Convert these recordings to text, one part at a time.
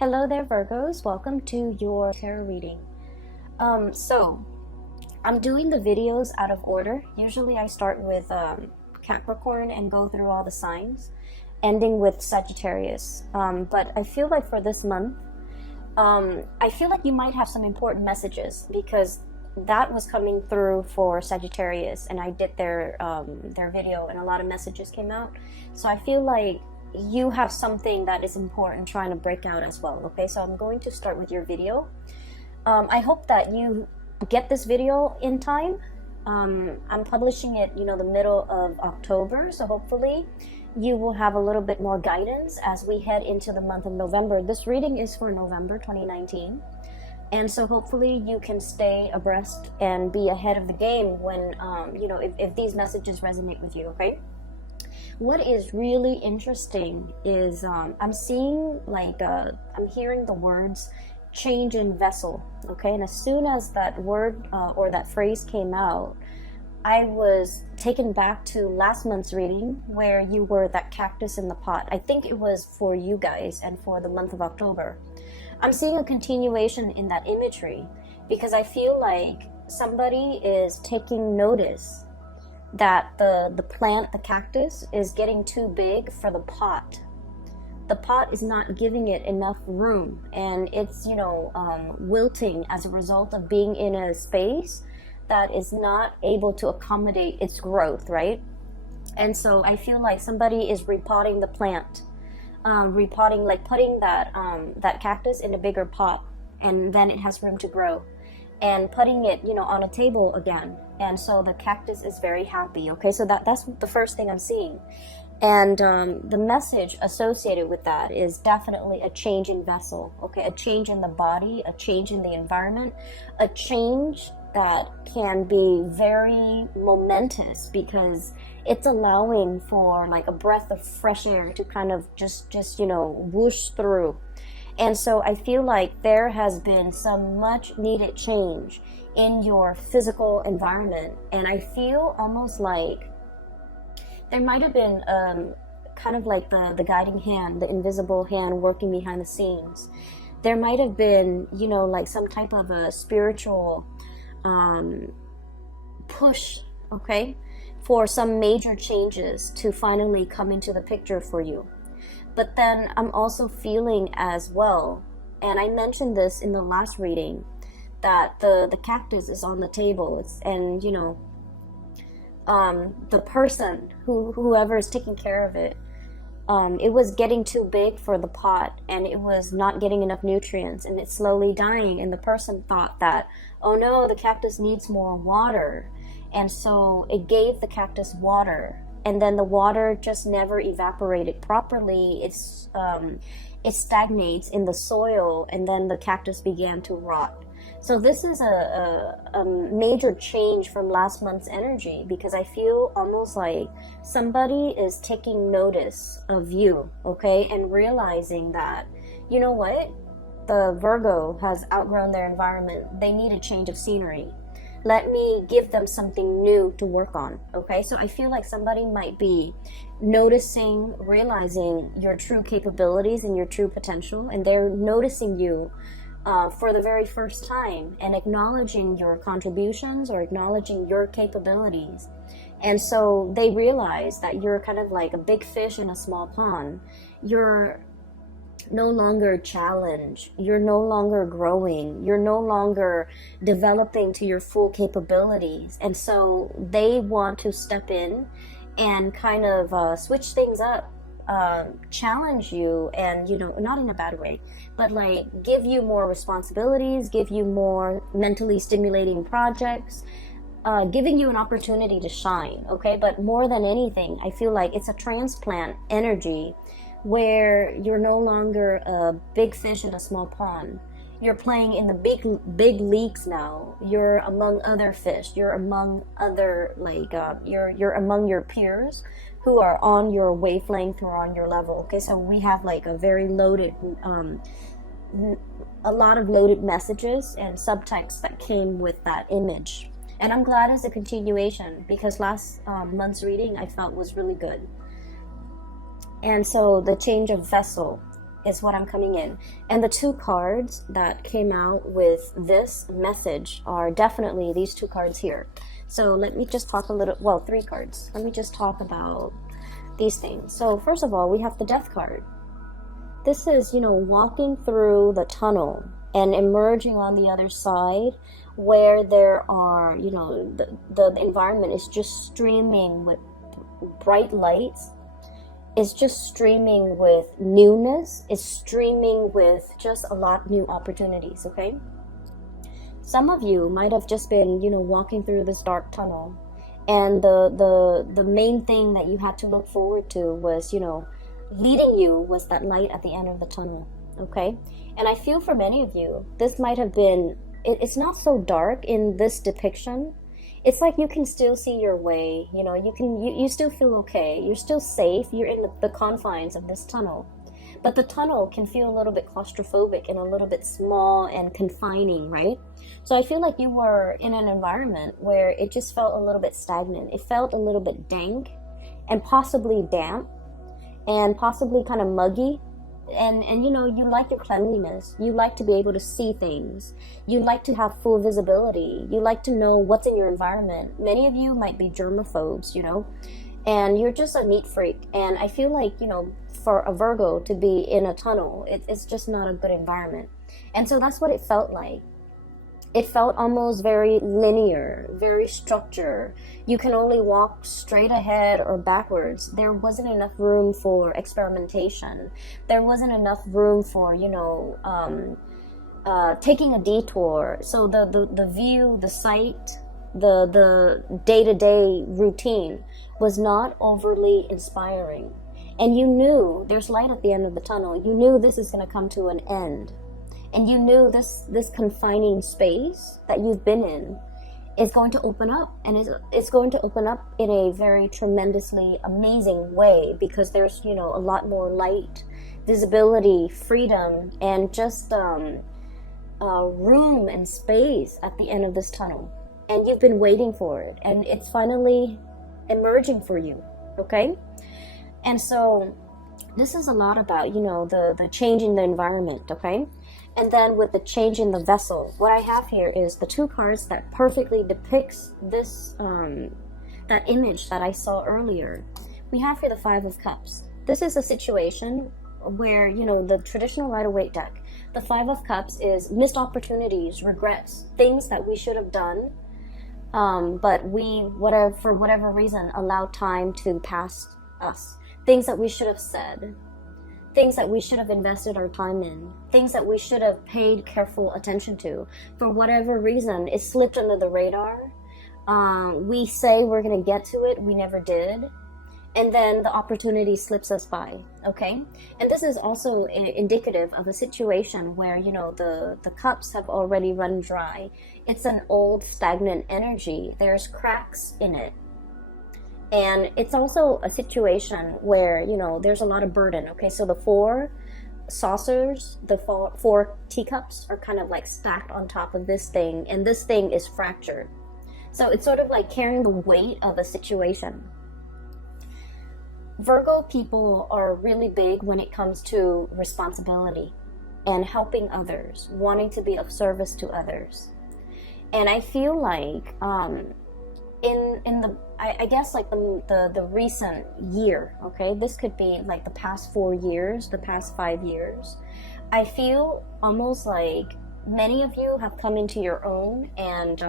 Hello there, Virgos. Welcome to your tarot reading. So I'm doing the videos out of order. Usually I start with Capricorn and go through all the signs, ending with Sagittarius. But I feel like for this month, I feel like you might have some important messages because that was coming through for Sagittarius, and I did their video, and a lot of messages came out. So I feel like you have something that is important trying to break out as well. Okay, so I'm going to start with your video. I hope that you get this video in time. I'm publishing it, the middle of October, so hopefully you will have a little bit more guidance as we head into the month of November. This reading is for November 2019, and so hopefully you can stay abreast and be ahead of the game when if these messages resonate with you. Okay, what is really interesting is I'm seeing I'm hearing the words change in vessel. Okay, and as soon as that word or that phrase came out, I was taken back to last month's reading where you were that cactus in the pot. I think it was for you guys and for the month of October. I'm seeing a continuation in that imagery because I feel like somebody is taking notice that the plant, the cactus, is getting too big for the pot. The pot is not giving it enough room, and it's wilting as a result of being in a space that is not able to accommodate its growth, right? And so I feel like somebody is repotting the plant, putting that cactus in a bigger pot, and then it has room to grow, and putting it on a table again. And so the cactus is very happy. Okay, so that's the first thing I'm seeing. And the message associated with that is definitely a change in vessel. Okay, a change in the body, a change in the environment, a change that can be very momentous because it's allowing for like a breath of fresh air to kind of just whoosh through. And so I feel like there has been some much needed change in your physical environment, and I feel almost like there might have been kind of like the guiding hand, the invisible hand working behind the scenes. There might have been, like some type of a spiritual push, okay, for some major changes to finally come into the picture for you. But then I'm also feeling as well, and I mentioned this in the last reading, that the cactus is on the table, the person whoever is taking care of it, it was getting too big for the pot, and it was not getting enough nutrients, and it's slowly dying. And the person thought that, oh no, the cactus needs more water, and so it gave the cactus water, and then the water just never evaporated properly. It stagnates in the soil, and then the cactus began to rot. So this is a major change from last month's energy, because I feel almost like somebody is taking notice of you, okay, and realizing that, you know what, the Virgo has outgrown their environment. They need a change of scenery. Let me give them something new to work on, okay? So I feel like somebody might be noticing, realizing your true capabilities and your true potential, and they're noticing you for the very first time and acknowledging your contributions or acknowledging your capabilities. And so they realize that you're kind of like a big fish in a small pond. You're no longer challenged, you're no longer growing, you're no longer developing to your full capabilities. And so they want to step in and kind of switch things up, challenge you, and not in a bad way, but like give you more responsibilities, give you more mentally stimulating projects, giving you an opportunity to shine. Okay, but more than anything, I feel like it's a transplant energy where you're no longer a big fish in a small pond. You're playing in the big leagues now. You're among other fish. You're among other you're among your peers who are on your wavelength or on your level. Okay, so we have like a very loaded, a lot of loaded messages and subtext that came with that image. And I'm glad it's a continuation, because last month's reading I felt was really good. And so the change of vessel, is what I'm coming in. And the two cards that came out with this message are definitely these two cards here. So let me just talk a little, well, three cards. Let me just talk about these things. So first of all, we have the Death card. This is, you know, walking through the tunnel and emerging on the other side where there are, you know, the environment is just streaming with bright lights. It's just streaming with newness. It's streaming with just a lot of new opportunities, okay? Some of you might have just been, you know, walking through this dark tunnel, and the main thing that you had to look forward to was, you know, leading you was that light at the end of the tunnel, okay? And I feel for many of you, this might have been, it's not so dark in this depiction. It's like you can still see your way, you know, you still feel okay, you're still safe, you're in the confines of this tunnel. But the tunnel can feel a little bit claustrophobic and a little bit small and confining, right? So I feel like you were in an environment where it just felt a little bit stagnant. It felt a little bit dank and possibly damp and possibly kind of muggy. And you know, you like your cleanliness. You like to be able to see things. You like to have full visibility. You like to know what's in your environment. Many of you might be germaphobes, you know, and you're just a neat freak. And I feel like, you know, for a Virgo to be in a tunnel, it's just not a good environment. And so that's what it felt like. It felt almost very linear, very structured. You can only walk straight ahead or backwards. There wasn't enough room for experimentation. There wasn't enough room for, you know, taking a detour. So the view, the sight, the day-to-day routine was not overly inspiring. And you knew there's light at the end of the tunnel. You knew this is going to come to an end. And you knew this confining space that you've been in is going to open up. And it's going to open up in a very tremendously amazing way, because there's, you know, a lot more light, visibility, freedom, and just room and space at the end of this tunnel. And you've been waiting for it. And it's finally emerging for you, okay? And so this is a lot about, you know, the change in the environment, okay? And then with the change in the vessel, what I have here is the two cards that perfectly depicts this, that image that I saw earlier. We have here the Five of Cups. This is a situation where, you know, the traditional Rider-Waite deck, the Five of Cups is missed opportunities, regrets, things that we should have done, but we, for whatever reason, allowed time to pass us. Things that we should have said. Things that we should have invested our time in, things that we should have paid careful attention to. For whatever reason, it slipped under the radar. We say we're going to get to it, we never did. And then the opportunity slips us by, okay? And this is also indicative of a situation where, you know, the cups have already run dry. It's an old, stagnant energy. There's cracks in it. And it's also a situation where, you know, there's a lot of burden, okay? So the four saucers, the four teacups are kind of like stacked on top of this thing, and this thing is fractured. So it's sort of like carrying the weight of a situation. Virgo people are really big when it comes to responsibility and helping others, wanting to be of service to others. And I feel like, I guess like the recent year, okay, this could be like the past 4 years, the past 5 years, I feel almost like many of you have come into your own, and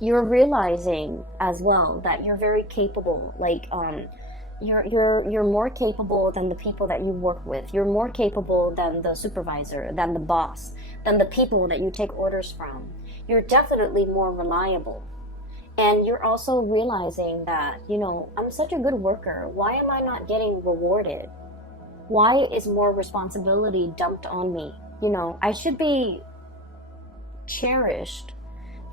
you're realizing as well that you're very capable. Like you're more capable than the people that you work with. You're more capable than the supervisor, than the boss, than the people that you take orders from. You're definitely more reliable. And you're also realizing that, you know, I'm such a good worker. Why am I not getting rewarded? Why is more responsibility dumped on me? You know, I should be cherished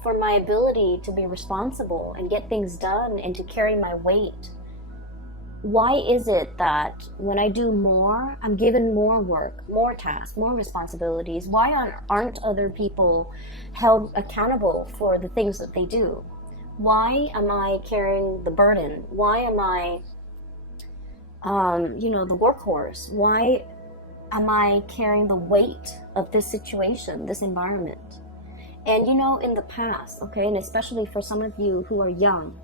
for my ability to be responsible and get things done and to carry my weight. Why is it that when I do more, I'm given more work, more tasks, more responsibilities? Why aren't other people held accountable for the things that they do? Why am I carrying the burden? Why am I, you know, the workhorse? Why Am I carrying the weight of this situation, this environment? And you know, in the past, okay, and especially for some of you who are young,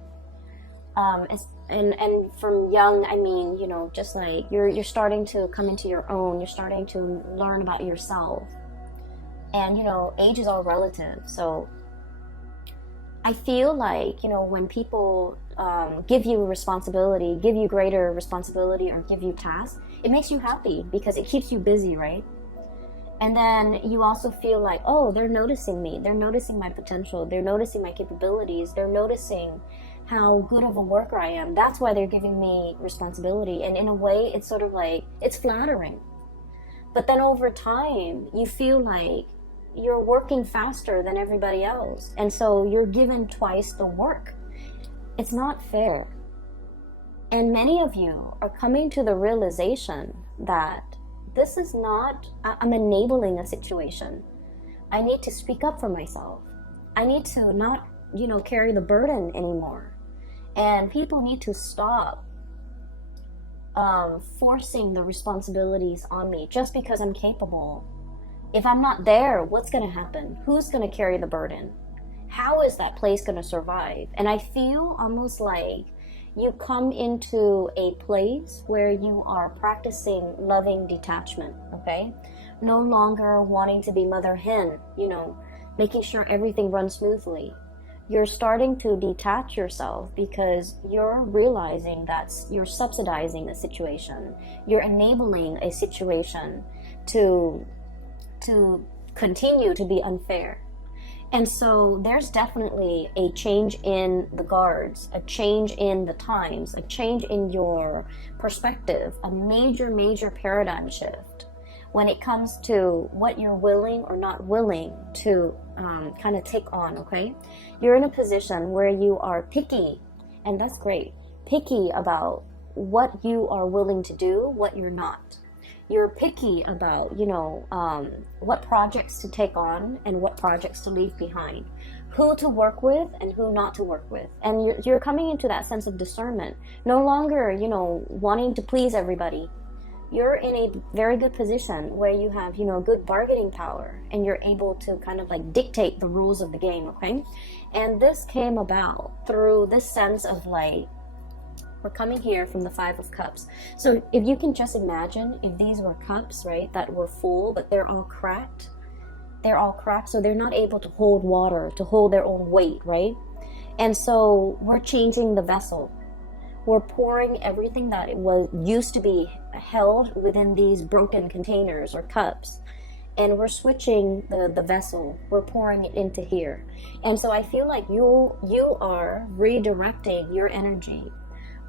and from young, I mean, you know, just like you're starting to come into your own, you're starting to learn about yourself. And you know, age is all relative. So I feel like, you know, when people give you responsibility, give you greater responsibility, or give you tasks, it makes you happy because it keeps you busy, right? And then you also feel like, oh, they're noticing me. They're noticing my potential. They're noticing my capabilities. They're noticing how good of a worker I am. That's why they're giving me responsibility. And in a way, it's sort of like, it's flattering. But then over time, you feel like you're working faster than everybody else. And so you're given twice the work. It's not fair. And many of you are coming to the realization that this is not, I'm enabling a situation. I need to speak up for myself. I need to not, you know, carry the burden anymore. And people need to stop forcing the responsibilities on me just because I'm capable. If I'm not there, what's going to happen? Who's going to carry the burden? How is that place going to survive? And I feel almost like you come into a place where you are practicing loving detachment, okay? No longer wanting to be mother hen, you know, making sure everything runs smoothly. You're starting to detach yourself because you're realizing that you're subsidizing a situation. You're enabling a situation to continue to be unfair. And so there's definitely a change in the guards, a change in the times, a change in your perspective, a major paradigm shift when it comes to what you're willing or not willing to kind of take on, okay? You're in a position where you are picky, and that's great, picky about what you are willing to do, what you're not. You're picky about, you know, what projects to take on and what projects to leave behind, who to work with and who not to work with. And you're coming into that sense of discernment, no longer, you know, wanting to please everybody. You're in a very good position where you have, you know, good bargaining power, and you're able to kind of like dictate the rules of the game, okay? And this came about through this sense of like, we're coming here from the Five of Cups. So if you can just imagine if these were cups, right, that were full, but they're all cracked. They're all cracked, so they're not able to hold water, to hold their own weight, right? And so we're changing the vessel. We're pouring everything that it was used to be held within these broken containers or cups. And we're switching the vessel. We're pouring it into here. And so I feel like you are redirecting your energy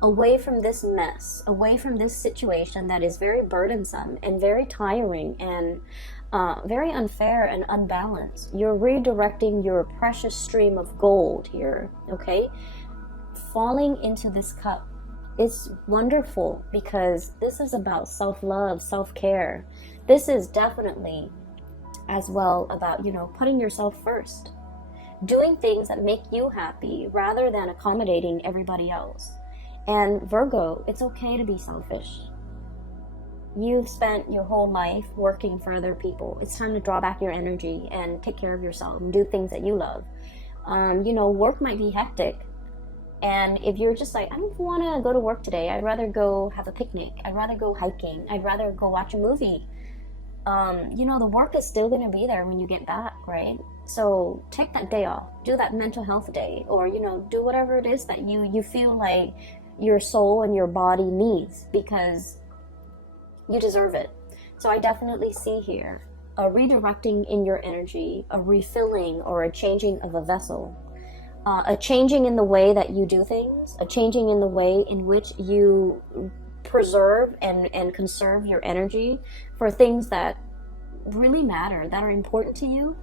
away from this mess, away from this situation that is very burdensome and very tiring and very unfair and unbalanced. You're redirecting your precious stream of gold here, okay? Falling into this cup is wonderful because this is about self-love, self-care. This is definitely as well about, you know, putting yourself first, doing things that make you happy rather than accommodating everybody else. And Virgo, it's okay to be selfish. You've spent your whole life working for other people. It's time to draw back your energy and take care of yourself and do things that you love. You know, work might be hectic. And if you're just like, I don't want to go to work today, I'd rather go have a picnic, I'd rather go hiking, I'd rather go watch a movie. You know, the work is still going to be there when you get back, right? So take that day off, do that mental health day, or, you know, do whatever it is that you feel like your soul and your body needs, because you deserve it. So I definitely see here a redirecting in your energy, a refilling or a changing of a vessel, a changing in the way that you do things, a changing in the way in which you preserve and conserve your energy for things that really matter, that are important to you.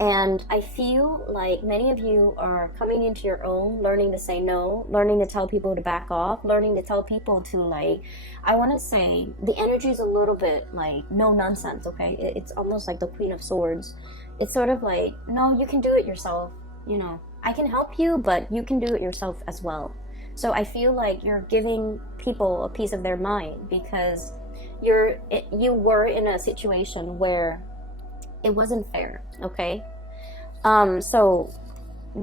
And I feel like many of you are coming into your own, learning to say no, learning to tell people to back off, learning to tell people to, like, I want to say the energy is a little bit like no nonsense, okay? It's almost like the Queen of Swords. It's sort of like, no, you can do it yourself. You know, I can help you, but you can do it yourself as well. So I feel like you're giving people a piece of their mind because you were in a situation where it wasn't fair, okay? So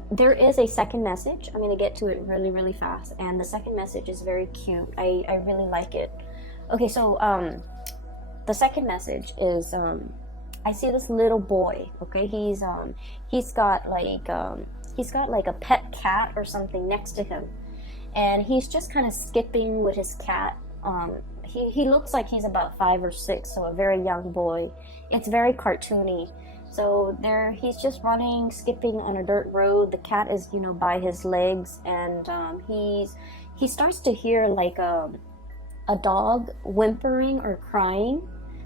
there is a second message. I'm going to get to it really, really fast. And the second message is very cute. I really like it. Okay, so the second message is I see this little boy, okay? He's got like a pet cat or something next to him. And he's just kind of skipping with his cat. He looks like he's about 5 or 6, so a very young boy. It's very cartoony. So he's just running, skipping on a dirt road. The cat is, by his legs, and he starts to hear like a dog whimpering or crying.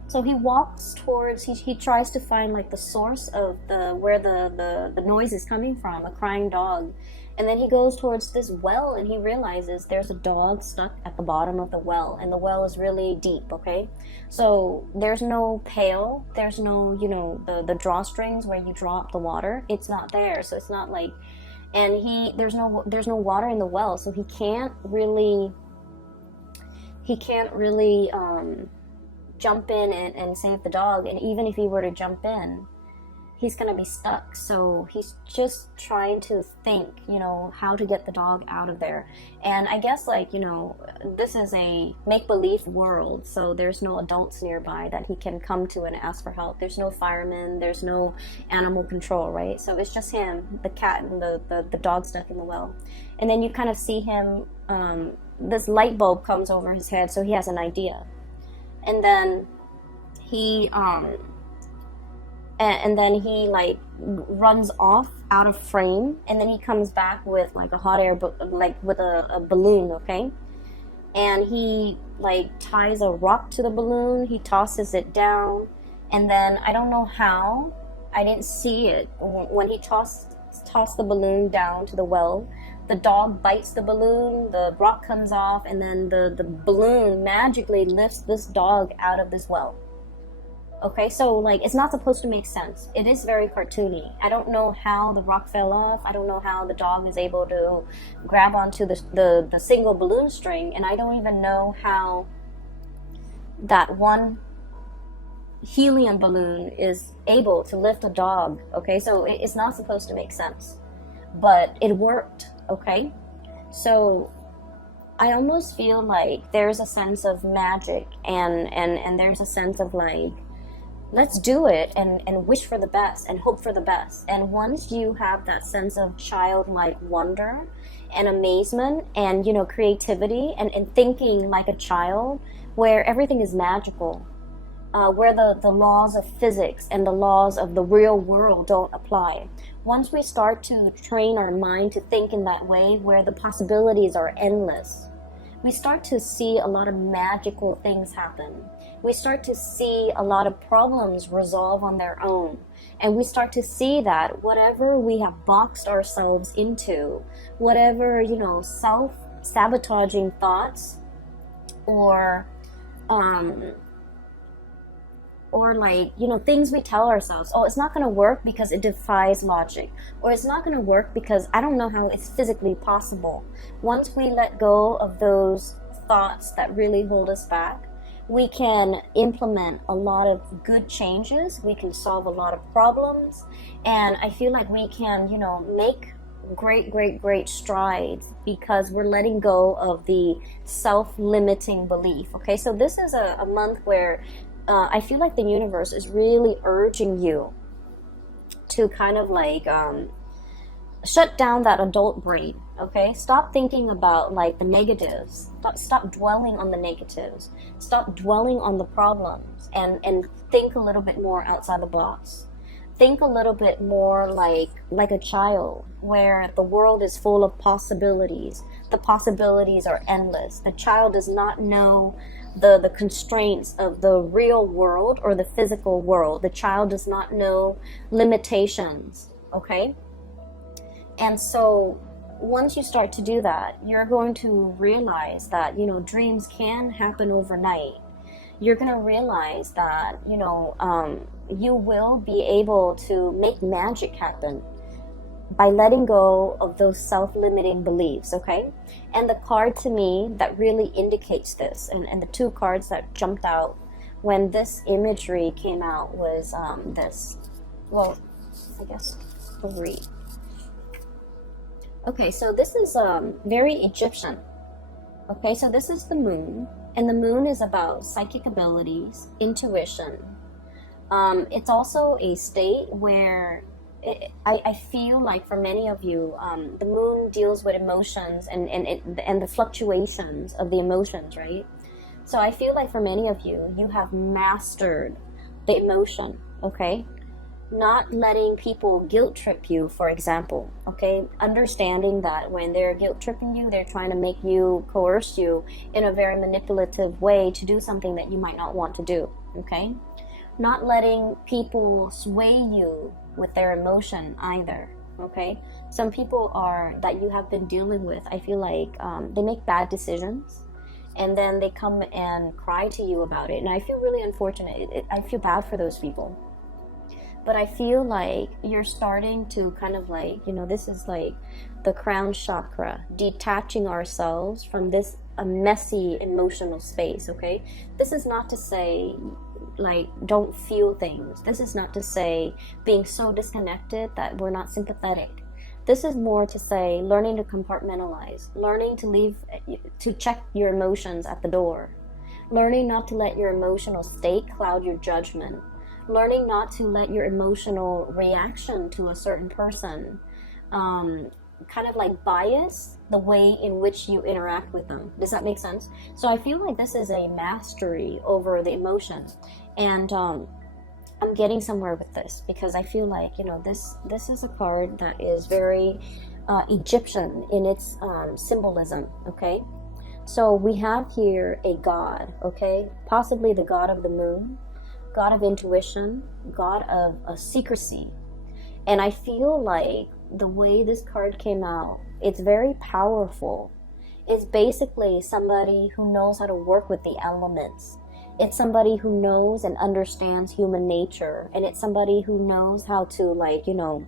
So he walks towards. He tries to find like the source of where the noise is coming from, a crying dog. And then he goes towards this well, and he realizes there's a dog stuck at the bottom of the well, and the well is really deep, okay? So there's no pail, there's no, the drawstrings where you drop the water. It's not there, so it's not like, and there's no water in the well, so he can't really jump in and save the dog. And even if he were to jump in, he's gonna be stuck. So he's just trying to think, how to get the dog out of there. And I guess this is a make-believe world, so there's no adults nearby that he can come to and ask for help. There's no firemen, there's no animal control, right? So it's just him, the cat, and the dog stuck in the well. And then you kind of see him, this light bulb comes over his head, so he has an idea. And then he like runs off out of frame, and then he comes back with like a hot air with a balloon, okay? And he like ties a rock to the balloon, he tosses it down, and then I don't know how, I didn't see it, when he tossed the balloon down to the well, the dog bites the balloon, the rock comes off, and then the balloon magically lifts this dog out of this well. Okay, so like it's not supposed to make sense. It is very cartoony. I don't know how the rock fell off. I don't know how the dog is able to grab onto the single balloon string, and I don't even know how that one helium balloon is able to lift a dog. Okay, so it's not supposed to make sense, but it worked. Okay, so I almost feel like there's a sense of magic, and there's a sense of like, let's do it and wish for the best and hope for the best. And once you have that sense of childlike wonder and amazement and creativity and thinking like a child, where everything is magical, where the laws of physics and the laws of the real world don't apply. Once we start to train our mind to think in that way, where the possibilities are endless, we start to see a lot of magical things happen. We start to see a lot of problems resolve on their own. And we start to see that whatever we have boxed ourselves into, whatever, self-sabotaging thoughts or things we tell ourselves, oh, it's not going to work because it defies logic, or it's not going to work because I don't know how it's physically possible. Once we let go of those thoughts that really hold us back, we can implement a lot of good changes. We can solve a lot of problems, and I feel like we can, make great strides because we're letting go of the self-limiting belief. Okay, so this is a month where I feel like the universe is really urging you to kind of like shut down that adult brain. Okay, stop thinking about like the negatives. Stop dwelling on the negatives. Stop dwelling on the problems, and think a little bit more outside the box. Think a little bit more like a child, where the world is full of possibilities. The possibilities are endless. The child does not know the constraints of the real world or the physical world. The child does not know limitations, okay? And so once you start to do that, you're going to realize that, dreams can happen overnight. You're going to realize that, you will be able to make magic happen by letting go of those self-limiting beliefs, okay? And the card to me that really indicates this, and the two cards that jumped out when this imagery came out was this. Well, I guess 3. Okay, so this is very Egyptian. Okay, so this is the moon, and the moon is about psychic abilities, intuition. It's also a state where I feel like for many of you, the moon deals with emotions and the fluctuations of the emotions, right? So I feel like for many of you, you have mastered the emotion, okay? Not letting people guilt trip you, for example, okay? Understanding that when they're guilt tripping you, they're trying to make you, coerce you in a very manipulative way to do something that you might not want to do, okay? Not letting people sway you with their emotion either, okay? Some people that you have been dealing with, I feel like they make bad decisions and then they come and cry to you about it. And I feel really unfortunate. I feel bad for those people. But I feel like you're starting to kind of like, this is like the crown chakra, detaching ourselves from this messy emotional space, okay? This is not to say, like, don't feel things. This is not to say being so disconnected that we're not sympathetic. This is more to say learning to compartmentalize, learning to check your emotions at the door, learning not to let your emotional state cloud your judgment, learning not to let your emotional reaction to a certain person kind of like bias the way in which you interact with them. Does that make sense? So I feel like this is a mastery over the emotion, and I'm getting somewhere with this because I feel like this is a card that is very Egyptian in its symbolism. Okay, so we have here a god, okay, possibly the god of the moon, god of intuition, god of secrecy. And I feel like the way this card came out, it's very powerful. It's basically somebody who knows how to work with the elements. It's somebody who knows and understands human nature. And it's somebody who knows how to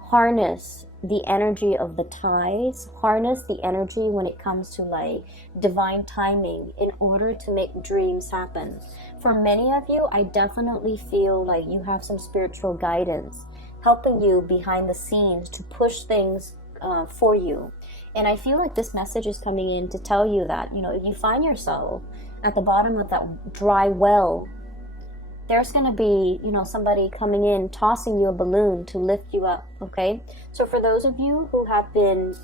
harness the energy of the tides, harness the energy when it comes to divine timing in order to make dreams happen. For many of you, I definitely feel like you have some spiritual guidance helping you behind the scenes to push things for you. And I feel like this message is coming in to tell you that, if you find yourself at the bottom of that dry well, there's going to be, somebody coming in, tossing you a balloon to lift you up, okay? So for those of you who have been,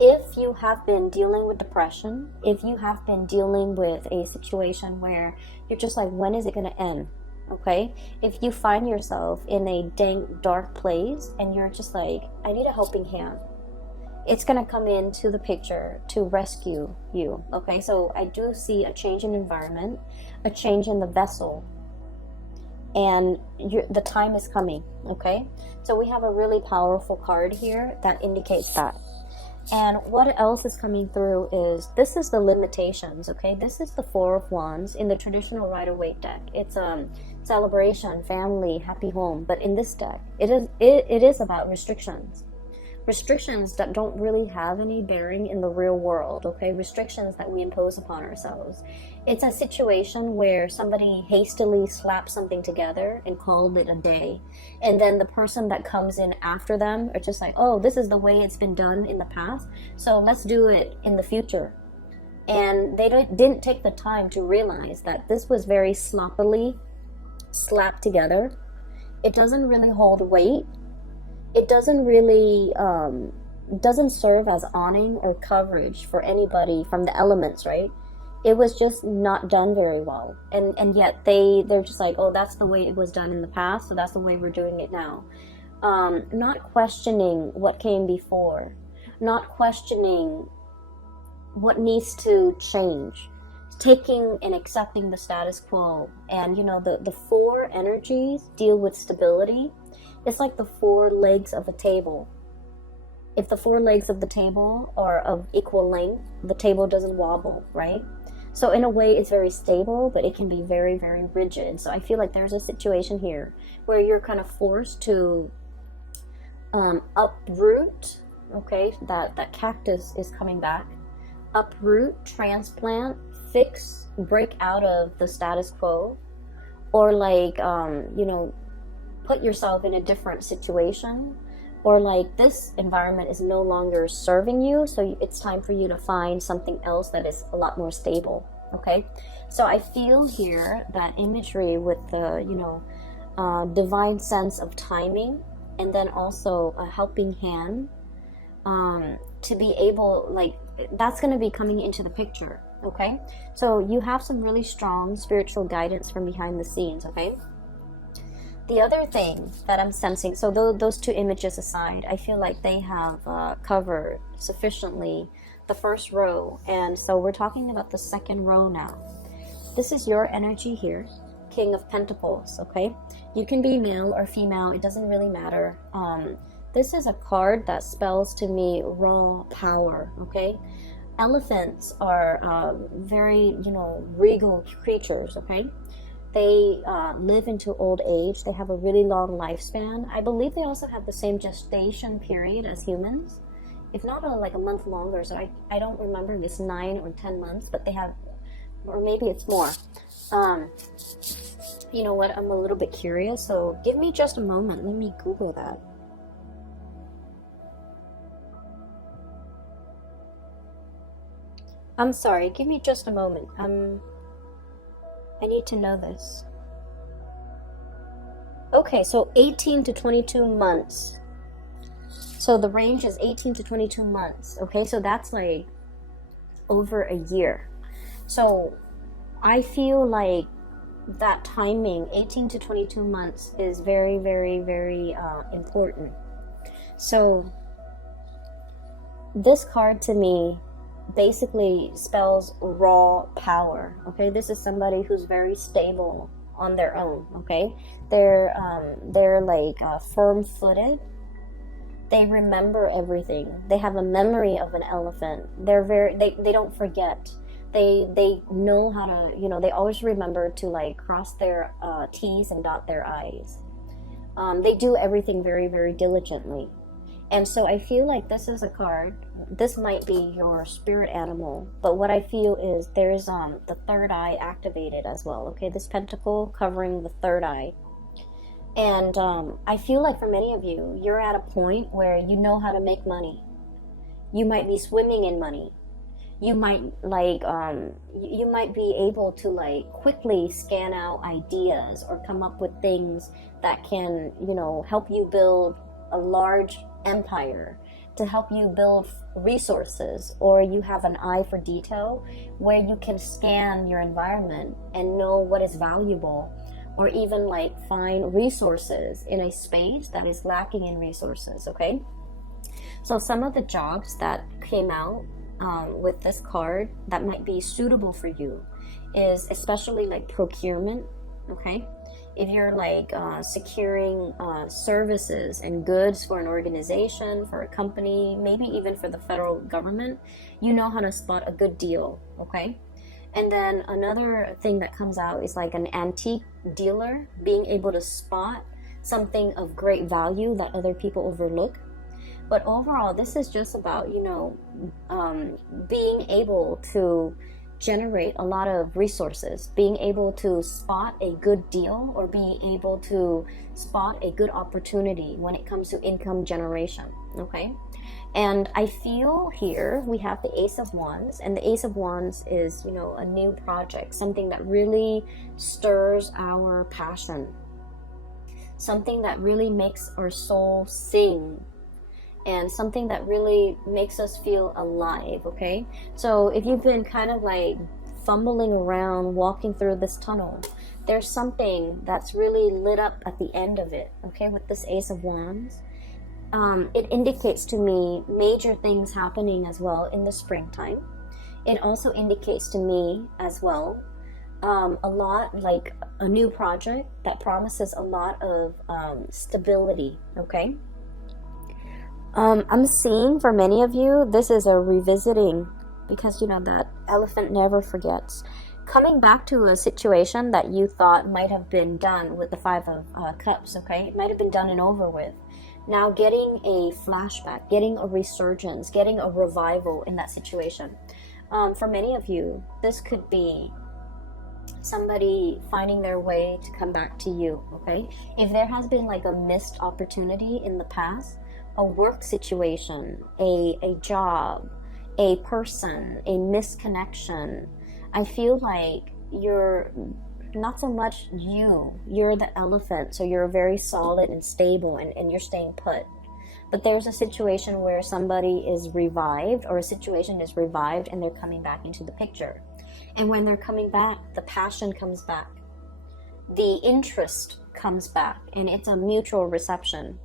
if you have been dealing with depression, if you have been dealing with a situation where you're just like, when is it going to end? Okay, if you find yourself in a dank, dark place and you're just like, I need a helping hand, it's going to come into the picture to rescue you. Okay, so I do see a change in environment, a change in the vessel, and the time is coming. Okay, so we have a really powerful card here that indicates that. And what else is coming through is, this is the limitations, okay? This is the Four of Wands in the traditional Rider-Waite deck. It's celebration, family, happy home. But in this deck, it is about restrictions. Restrictions that don't really have any bearing in the real world, okay? Restrictions that we impose upon ourselves. It's a situation where somebody hastily slapped something together and called it a day. And then the person that comes in after them are just like, oh, this is the way it's been done in the past, so let's do it in the future. And they didn't take the time to realize that this was very sloppily slapped together. It doesn't really hold weight. It doesn't really doesn't serve as awning or coverage for anybody from the elements, right? It was just not done very well, and yet they're just like, oh, that's the way it was done in the past, so that's the way we're doing it now. Not questioning what came before, not questioning what needs to change, taking and accepting the status quo. And the four energies deal with stability. It's like the four legs of a table. If the four legs of the table are of equal length, the table doesn't wobble, right? So in a way, it's very stable, but it can be very, very rigid. So I feel like there's a situation here where you're kind of forced to uproot, okay? That cactus is coming back. Uproot, transplant, break out of the status quo, or like, you know, put yourself in a different situation, or like this environment is no longer serving you, so it's time for you to find something else that is a lot more stable. Okay, so I feel here that imagery with the, you know, divine sense of timing, and then also a helping hand, to be able, like, that's going to be coming into the picture. Okay, so you have some really strong spiritual guidance from behind the scenes. Okay, the other thing that I'm sensing, so those two images aside, I feel like they have covered sufficiently the first row, and so we're talking about the second row now. This is your energy here, King of Pentacles. Okay, you can be male or female, it doesn't really matter. This is a card that spells to me raw power. Okay, elephants are very, you know, regal creatures. Okay, they live into old age. They have a really long lifespan. I believe they also have the same gestation period as humans, if not like a month longer. So I don't remember if it's 9 or 10 months, but they have, or maybe it's more. You know what? I'm a little bit curious, so give me just a moment. Let me Google that. I'm sorry, give me just a moment. I need to know this. Okay, so 18 to 22 months. So the range is 18 to 22 months. Okay, so that's like over a year. So I feel like that timing, 18 to 22 months, is very, very, very important. So this card to me basically spells raw power. Okay, this is somebody who's very stable on their own. Okay, they're like firm-footed. They remember everything. They have a memory of an elephant. They don't forget. They know how to, you know, they always remember to like cross their T's and dot their I's. They do everything very, very diligently. And so I feel like this is a card, this might be your spirit animal, but what I feel is there's the third eye activated as well. Okay, this pentacle covering the third eye. And I feel like for many of you, you're at a point where you know how to make money. You might be swimming in money. You might like you might be able to like quickly scan out ideas or come up with things that can, you know, help you build a large empire, to help you build resources, or you have an eye for detail where you can scan your environment and know what is valuable, or even like find resources in a space that is lacking in resources. Okay, so some of the jobs that came out with this card that might be suitable for you is especially like procurement. Okay, if you're like securing services and goods for an organization, for a company, maybe even for the federal government, you know how to spot a good deal. Okay, and then another thing that comes out is like an antique dealer, being able to spot something of great value that other people overlook. But overall, this is just about, you know, being able to generate a lot of resources, being able to spot a good deal, or being able to spot a good opportunity when it comes to income generation. Okay, and I feel here we have the Ace of Wands, and the Ace of Wands is, you know, a new project, something that really stirs our passion, something that really makes our soul sing, and something that really makes us feel alive. Okay, so if you've been kind of like fumbling around walking through this tunnel, there's something that's really lit up at the end of it. Okay, with this Ace of Wands, it indicates to me major things happening as well in the springtime. It also indicates to me as well a lot like a new project that promises a lot of stability. Okay, I'm seeing for many of you, this is a revisiting, because you know that elephant never forgets. Coming back to a situation that you thought might have been done with the Five of Cups. Okay, it might have been done and over with. Now getting a flashback, getting a resurgence, getting a revival in that situation. For many of you, this could be somebody finding their way to come back to you, okay? If there has been like a missed opportunity in the past, a work situation, a job, a person, a misconnection, I feel like you're not so much you're the elephant, so you're very solid and stable and you're staying put. But there's a situation where somebody is revived, or a situation is revived, and they're coming back into the picture. And when they're coming back, the passion comes back, the interest comes back, and it's a mutual reception.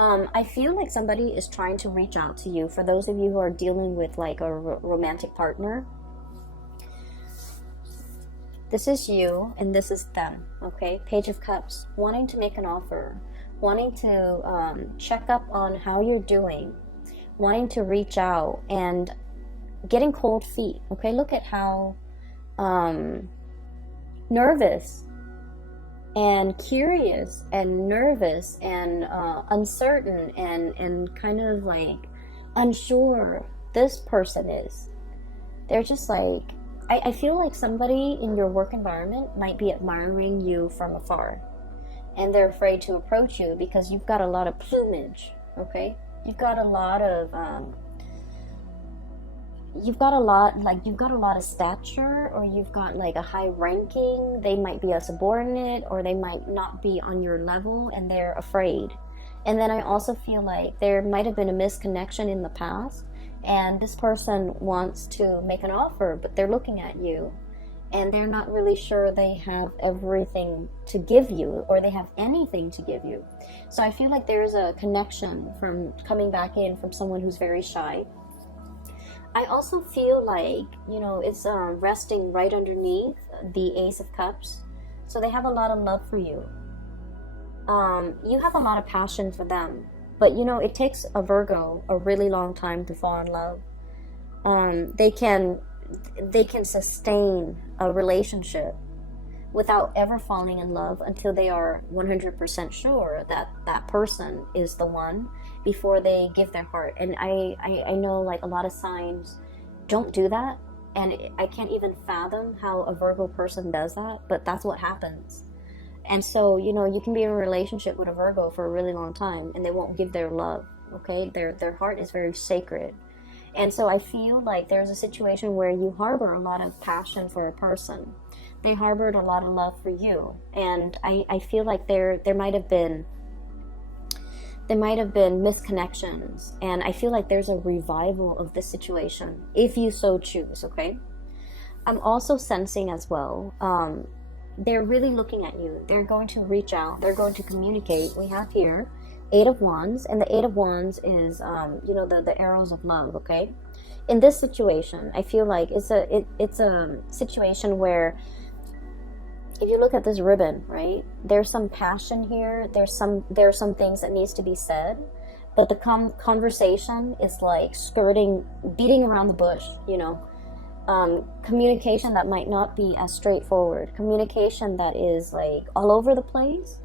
I feel like somebody is trying to reach out to you. For those of you who are dealing with like a romantic partner, this is you and this is them, okay? Page of Cups, wanting to make an offer, wanting to check up on how you're doing, wanting to reach out, and getting cold feet, okay? Look at how nervous and curious and nervous and uncertain and kind of like unsure this person is. They're just like, I feel like somebody in your work environment might be admiring you from afar, and they're afraid to approach you because you've got a lot of plumage, okay? You've got a lot of you've got a lot of stature, or you've got like a high ranking. They might be a subordinate, or they might not be on your level, and they're afraid. And then I also feel like there might have been a misconnection in the past, and this person wants to make an offer, but they're looking at you and they're not really sure they have everything to give you, or they have anything to give you. So I feel like there's a connection from coming back in from someone who's very shy. I also feel like, you know, it's resting right underneath the Ace of Cups. So they have a lot of love for you. You have a lot of passion for them. But, you know, it takes a Virgo a really long time to fall in love. They can sustain a relationship without ever falling in love until they are 100% sure that that person is the one before they give their heart. And I know like a lot of signs don't do that, and I can't even fathom how a Virgo person does that, but that's what happens. And so, you know, you can be in a relationship with a Virgo for a really long time and they won't give their love, okay? Their heart is very sacred. And so I feel like there's a situation where you harbor a lot of passion for a person. They harbored a lot of love for you. And I feel like there might have been misconnections. And I feel like there's a revival of this situation, if you so choose, okay? I'm also sensing as well, they're really looking at you. They're going to reach out. They're going to communicate. We have here Eight of Wands, and the Eight of Wands is, you know, the arrows of love, okay? In this situation, I feel like it's a situation where, if you look at this ribbon, right, there's some passion here. There are some things that needs to be said, but the conversation is like beating around the bush, you know. Communication that might not be as straightforward, communication that is like all over the place.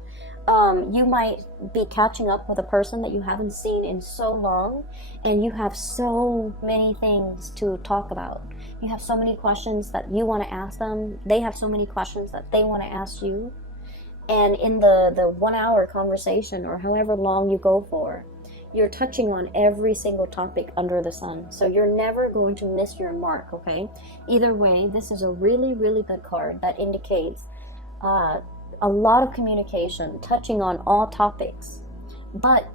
You might be catching up with a person that you haven't seen in so long, and you have so many things to talk about. You have so many questions that you want to ask them. They have so many questions that they want to ask you. And in the 1 hour conversation, or however long you go for, you're touching on every single topic under the sun. So you're never going to miss your mark, okay? Either way, this is a really, really good card that indicates a lot of communication, touching on all topics. But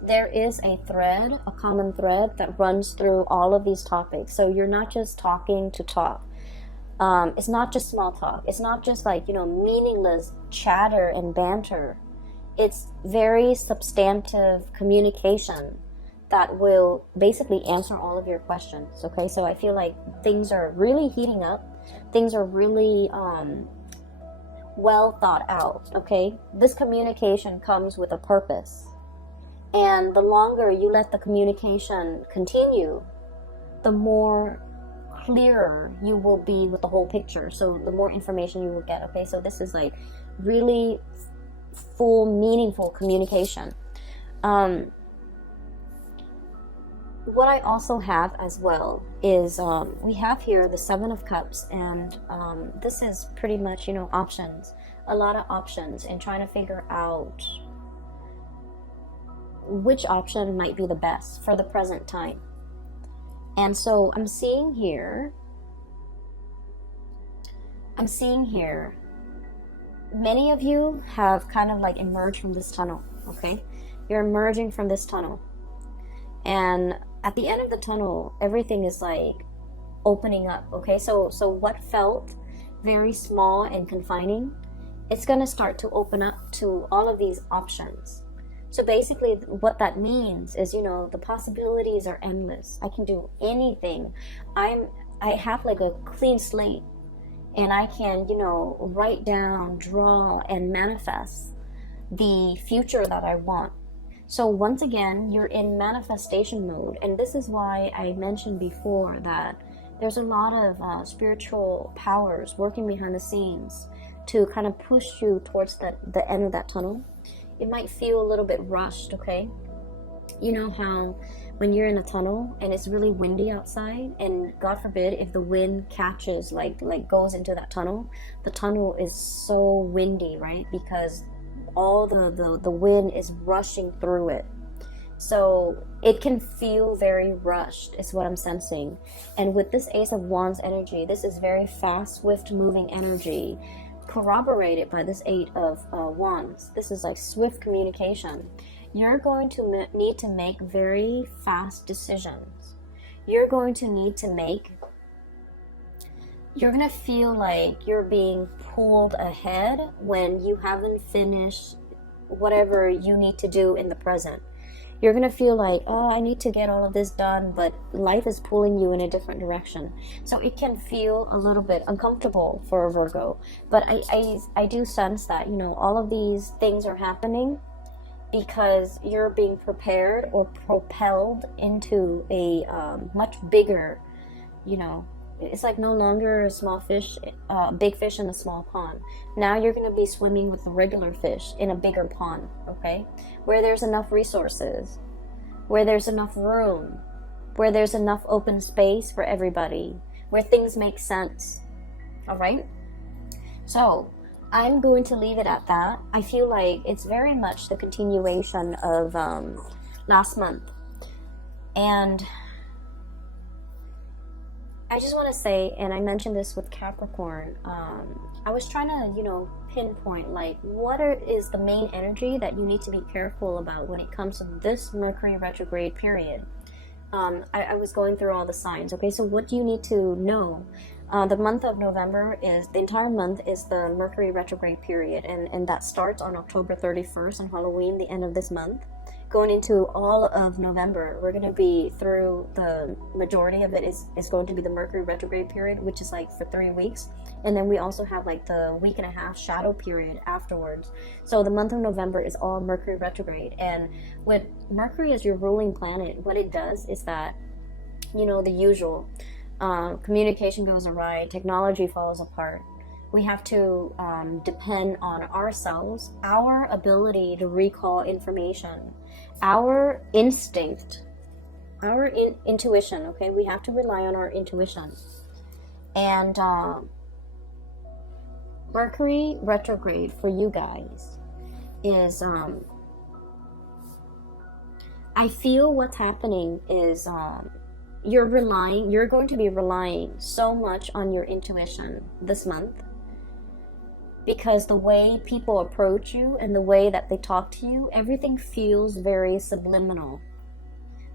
there is a thread, a common thread that runs through all of these topics. So you're not just talking to talk. It's not just small talk. It's not just like, you know, meaningless chatter and banter. It's very substantive communication that will basically answer all of your questions, okay? So I feel like things are really heating up. Things are really well thought out, okay? This communication comes with a purpose. And the longer you let the communication continue, the more clearer you will be with the whole picture. So the more information you will get, okay? So this is like really full, meaningful communication. what I also have as well is we have here the Seven of Cups, and this is pretty much, you know, options, a lot of options, and trying to figure out which option might be the best for the present time. And so I'm seeing here, many of you have kind of like emerged from this tunnel, okay? You're emerging from this tunnel. And at the end of the tunnel, everything is like opening up, okay? So what felt very small and confining, it's going to start to open up to all of these options. So basically what that means is, you know, the possibilities are endless. I can do anything. I have like a clean slate, and I can, you know, write down, draw, and manifest the future that I want. So once again, you're in manifestation mode, and this is why I mentioned before that there's a lot of spiritual powers working behind the scenes to kind of push you towards the end of that tunnel. It might feel a little bit rushed, okay? You know how when you're in a tunnel and it's really windy outside, and God forbid if the wind catches, like goes into that tunnel, the tunnel is so windy, right? Because all the wind is rushing through it. So it can feel very rushed, is what I'm sensing. And with this Ace of Wands energy, this is very fast, swift moving energy, corroborated by this Eight of Wands. This is like swift communication. You're going to need to make very fast decisions. You're going to need to make, you're going to feel like you're being pulled ahead when you haven't finished whatever you need to do in the present. You're going to feel like, oh, I need to get all of this done, but life is pulling you in a different direction. So it can feel a little bit uncomfortable for a Virgo. But I do sense that, you know, all of these things are happening because you're being prepared or propelled into a much bigger, you know, it's like no longer a small fish, big fish in a small pond. Now you're going to be swimming with the regular fish in a bigger pond, okay? Where there's enough resources, where there's enough room, where there's enough open space for everybody, where things make sense, all right? So I'm going to leave it at that. I feel like it's very much the continuation of last month. And I just want to say, and I mentioned this with Capricorn, I was trying to, you know, pinpoint like what is the main energy that you need to be careful about when it comes to this Mercury retrograde period. I was going through all the signs. Okay, so what do you need to know? The month of November is, the entire month is the Mercury retrograde period, and that starts on October 31st on Halloween, the end of this month. Going into all of November, we're going to be through the majority of it is going to be the Mercury retrograde period, which is like for 3 weeks. And then we also have like the week and a half shadow period afterwards. So the month of November is all Mercury retrograde. And with Mercury as your ruling planet, what it does is that, you know, the usual, communication goes awry, technology falls apart. We have to depend on ourselves, our ability to recall information, our instinct, our intuition, okay? We have to rely on our intuition. And Mercury retrograde for you guys is, I feel what's happening is you're going to be relying so much on your intuition this month, because the way people approach you and the way that they talk to you, everything feels very subliminal.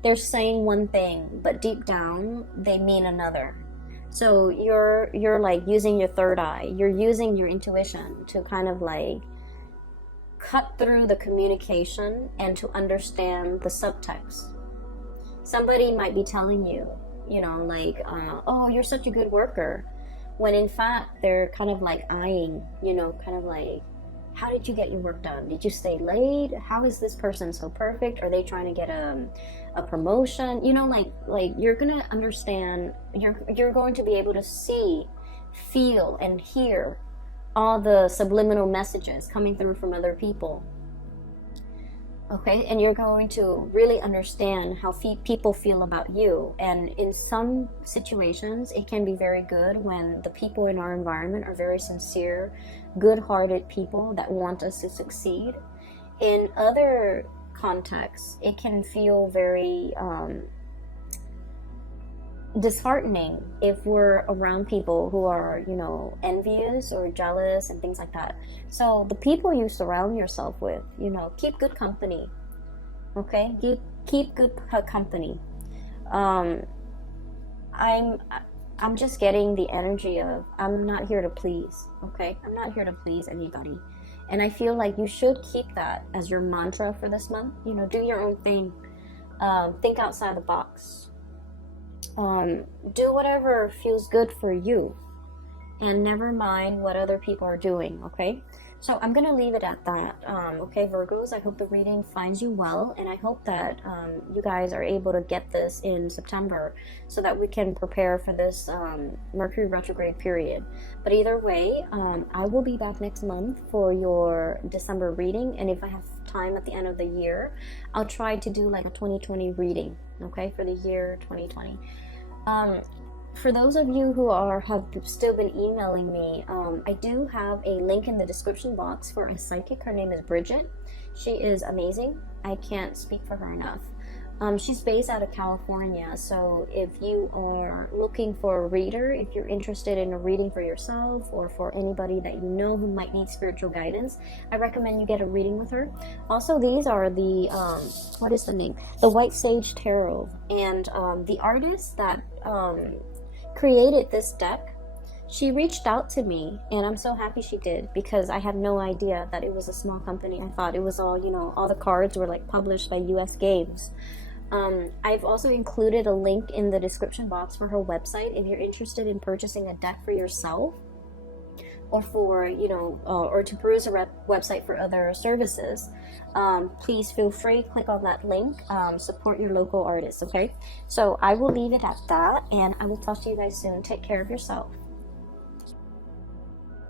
They're saying one thing, but deep down they mean another. So you're like using your third eye. You're using your intuition to kind of like cut through the communication and to understand the subtext. Somebody might be telling you, you know, like, oh, you're such a good worker, when in fact they're kind of like eyeing, you know, kind of like, how did you get your work done? Did you stay late? How is this person so perfect? Are they trying to get a promotion? You know, like you're gonna understand, you're going to be able to see, feel, and hear all the subliminal messages coming through from other people. Okay, and you're going to really understand how people feel about you. And in some situations, it can be very good when the people in our environment are very sincere, good-hearted people that want us to succeed. In other contexts, it can feel very disheartening if we're around people who are, you know, envious or jealous and things like that. So the people you surround yourself with, you know, keep good company. Okay, keep good company. um i'm I'm just getting the energy of, I'm not here to please. Okay, I'm not here to please anybody. And I feel like you should keep that as your mantra for this month. You know, do your own thing. Think outside the box. Do whatever feels good for you, and never mind what other people are doing. Okay, so I'm gonna leave it at that. Okay, Virgos, I hope the reading finds you well, and I hope that you guys are able to get this in September so that we can prepare for this Mercury retrograde period. But either way, I will be back next month for your December reading, and if I have time at the end of the year, I'll try to do like a 2020 reading, okay, for the year 2020. For those of you who have still been emailing me, I do have a link in the description box for a psychic. Her name is Bridget. She is amazing. I can't speak for her enough. She's based out of California, so if you are looking for a reader, if you're interested in a reading for yourself or for anybody that you know who might need spiritual guidance, I recommend you get a reading with her. Also, these are the, what is the name? The White Sage Tarot. And the artist that created this deck, she reached out to me, and I'm so happy she did, because I had no idea that it was a small company. I thought it was all, you know, all the cards were like published by US Games. I've also included a link in the description box for her website if you're interested in purchasing a deck for yourself, or for, you know, or to peruse her website for other services. Please feel free, click on that link, support your local artists. Okay, so I will leave it at that, and I will talk to you guys soon. Take care of yourself.